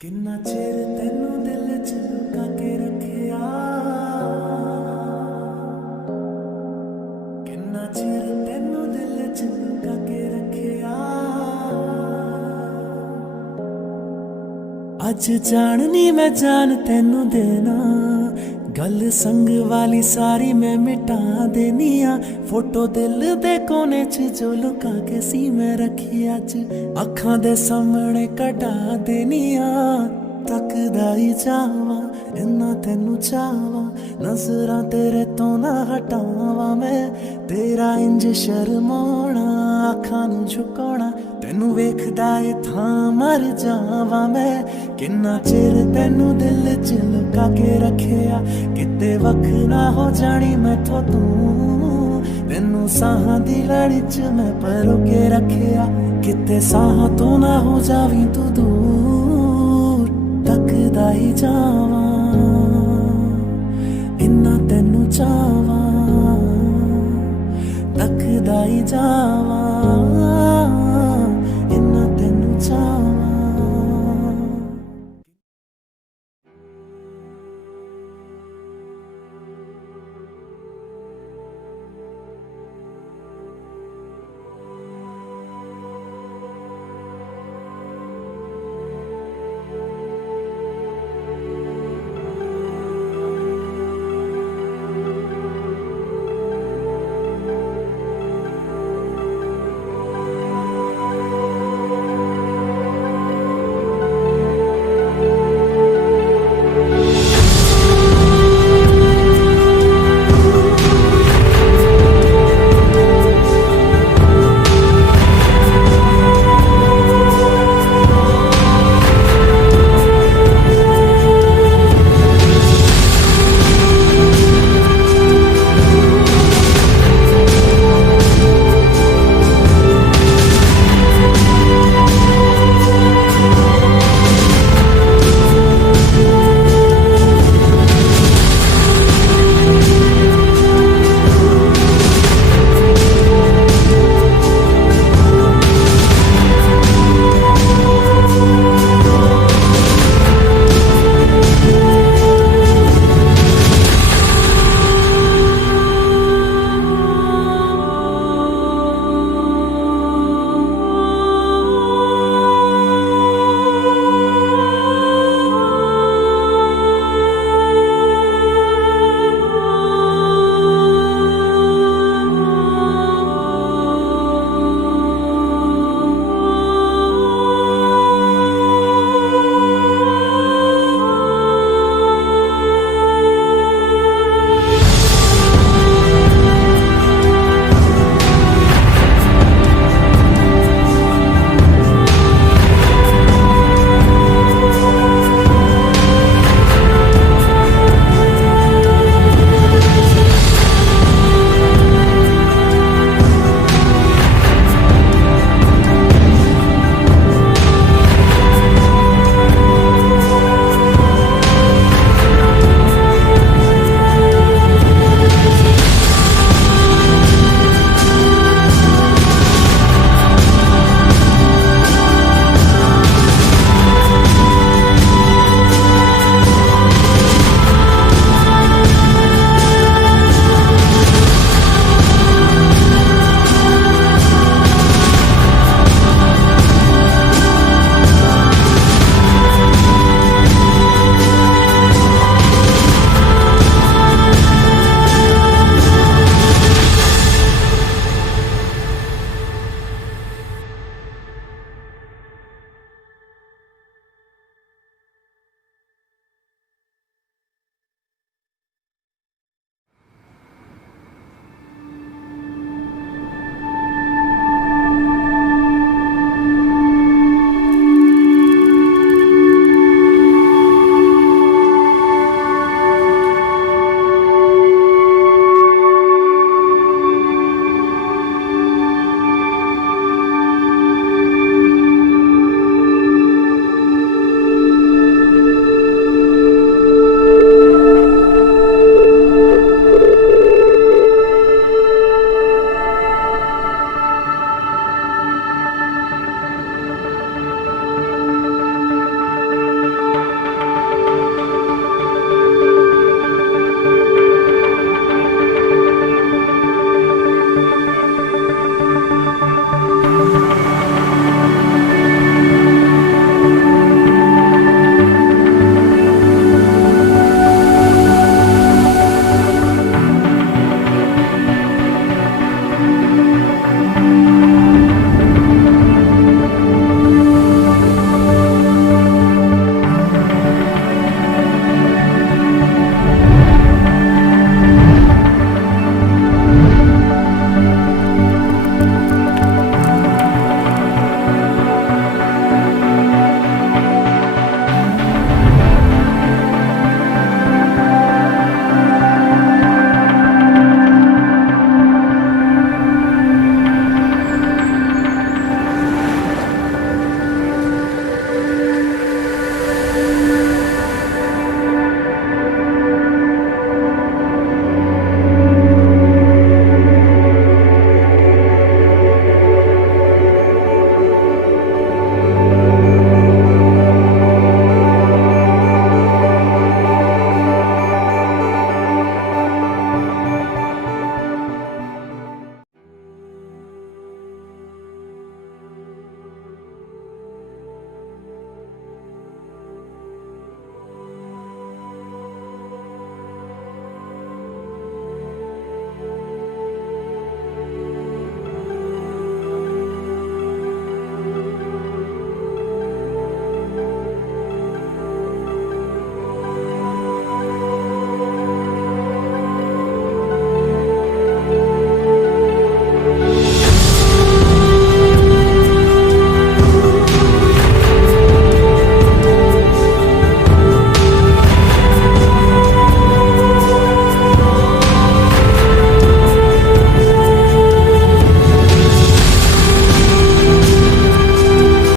ਕਿੰਨਾ ਚਿਰ ਤੈਨੂੰ ਦਿਲ ਚ ਲੁਕਾ ਕੇ ਰੱਖਿਆ, ਕਿੰਨਾ ਚਿਰ ਤੈਨੂੰ ਦਿਲ ਚ ਲੁਕਾ ਕੇ ਰੱਖਿਆ। ਅੱਜ ਜਾਣਨੀ ਮੈਂ ਜਾਨ ਤੈਨੂੰ ਦੇਣਾ, ਗੱਲ ਸੰਗ ਵਾਲੀ ਸਾਰੀ ਮੈਂ ਮਿਟਾ ਦੇਣੀ ਆ। ਫੋਟੋ ਦਿਲ ਦੇ ਕੋਨੇ ਚ ਜੋ ਲੁਕਾ ਕੇ ਸੀ ਮੈਂ ਰੱਖੀ, ਅੱਜ ਅੱਖਾਂ ਦੇ ਸਾਹਮਣੇ ਕਢਾ ਦੇਣੀ ਆ। ਤੱਕਦਾ ਹੀ ਜਾਵਾਂ ਇੰਨਾ ਤੈਨੂੰ ਚਾਹਵਾਂ, ਨਜ਼ਰਾਂ ਤੇਰੇ ਤੋਂ ਨਾ ਹਟਾਵਾਂ ਮੈਂ। ਤੇਰਾ ਇੰਜ ਸ਼ਰਮਾਉਣਾ, ਅੱਖਾਂ ਨੂੰ ਝੁਕਾਉਣਾ, ਤੈਨੂੰ ਵੇਖਦਾ ਏ ਥਾਂ ਮਰ ਜਾਵਾਂ ਮੈਂ। ਕਿੰਨਾ ਚਿਰ ਤੈਨੂੰ ਦਿਲ ਚ ਲੁਕਾ ਕੇ ਰੱਖਿਆ, ਕਿਤੇ ਵੱਖ ਨਾ ਹੋ ਜਾਣੀ ਮੈਥੋਂ ਤੂੰ। ਤੈਨੂੰ ਸਾਹਾਂ ਦੀ ਲੜੀ ਚ ਮੈਂ ਪਰੋ ਕੇ ਰੱਖਿਆ, ਕਿਤੇ ਸਾਹਾਂ ਤੋਂ ਨਾ ਹੋ ਜਾਵੀਂ ਤੂੰ ਦੂਰ। ਤੱਕਦਾ ਹੀ ਜਾ